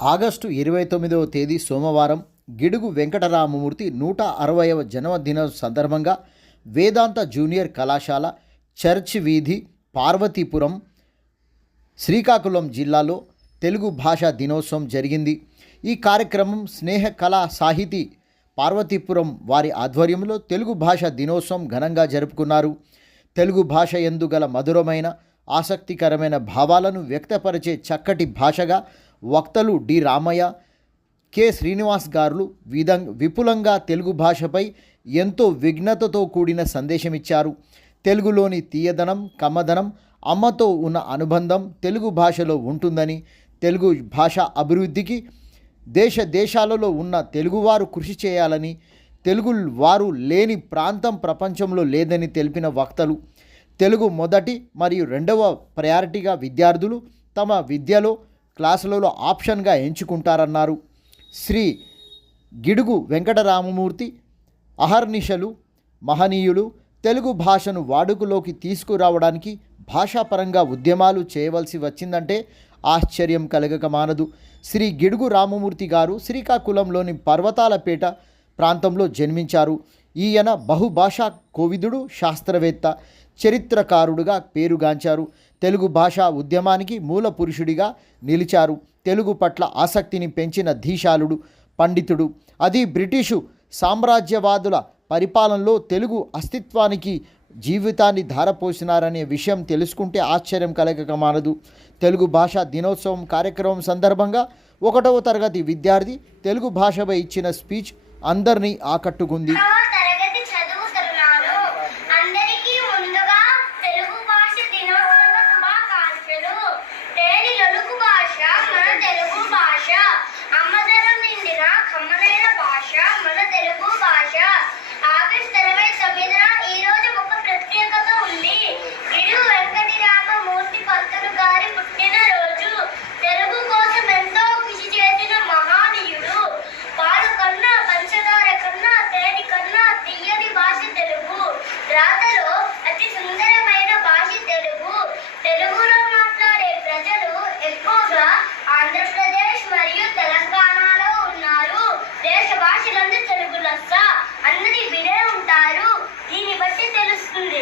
August 29వ తేదీ సోమవారం గిడుగు వెంకటరామమూర్తి 160వ జన్మదిన సందర్భంగా వేదాంత జూనియర్ కళాశాల చర్చ్ వీధి పార్వతీపురం శ్రీకాకుళం జిల్లాలో తెలుగు భాషా దినోత్సవం జరిగింది. ఈ కార్యక్రమం స్నేహ కళా సాహితీ పార్వతీపురం వారి ఆధ్వర్యంలో తెలుగు భాషా దినోత్సవం ఘనంగా జరుపుకున్నారు. తెలుగు భాష యందు గల మధురమైన ఆసక్తికరమైన భావాలను వ్యక్తపరిచే చక్కటి భాషగా వక్తలు డి రామయ్య, కె శ్రీనివాస్ గారు విపులంగా తెలుగు భాషపై ఎంతో విఘ్నతతో కూడిన సందేశమిచ్చారు. తెలుగులోని తీయదనం, కమ్మదనం, అమ్మతో ఉన్న అనుబంధం తెలుగు భాషలో ఉంటుందని, తెలుగు భాష అభివృద్ధికి దేశాలలో ఉన్న తెలుగువారు కృషి చేయాలని, తెలుగు వారు లేని ప్రాంతం ప్రపంచంలో లేదని తెలిపిన వక్తలు తెలుగు మొదటి మరియు రెండవ ప్రయారిటీగా విద్యార్థులు తమ విద్యలో క్లాసులలో ఆప్షన్గా ఎంచుకుంటారన్నారు. శ్రీ గిడుగు వెంకటరామమూర్తి అహర్నిశలు మహనీయులు. తెలుగు భాషను వాడుకలోకి తీసుకురావడానికి భాషాపరంగా ఉద్యమాలు చేయవలసి వచ్చిందంటే ఆశ్చర్యం కలగక మానదు. శ్రీ గిడుగు రామమూర్తి గారు శ్రీకాకుళంలోని పర్వతాలపేట ప్రాంతంలో జన్మించారు. ఈయన బహుభాషా కోవిదుడు, శాస్త్రవేత్త, చరిత్రకారుడుగా పేరుగాంచారు. తెలుగు భాషా ఉద్యమానికి మూల పురుషుడిగా నిలిచారు. తెలుగు పట్ల ఆసక్తిని పెంచిన ధీశాలుడు, పండితుడు. అది బ్రిటిషు సామ్రాజ్యవాదుల పరిపాలనలో తెలుగు అస్తిత్వానికి జీవితాన్ని ధారపోసినారనే విషయం తెలుసుకుంటే ఆశ్చర్యం కలగక మానదు. తెలుగు భాషా దినోత్సవం కార్యక్రమం సందర్భంగా 1వ తరగతి విద్యార్థి తెలుగు భాషపై ఇచ్చిన స్పీచ్ అందరినీ ఆకట్టుకుంది. అందరి వినే ఉంటారు. దీన్ని బట్టి తెలుస్తుంది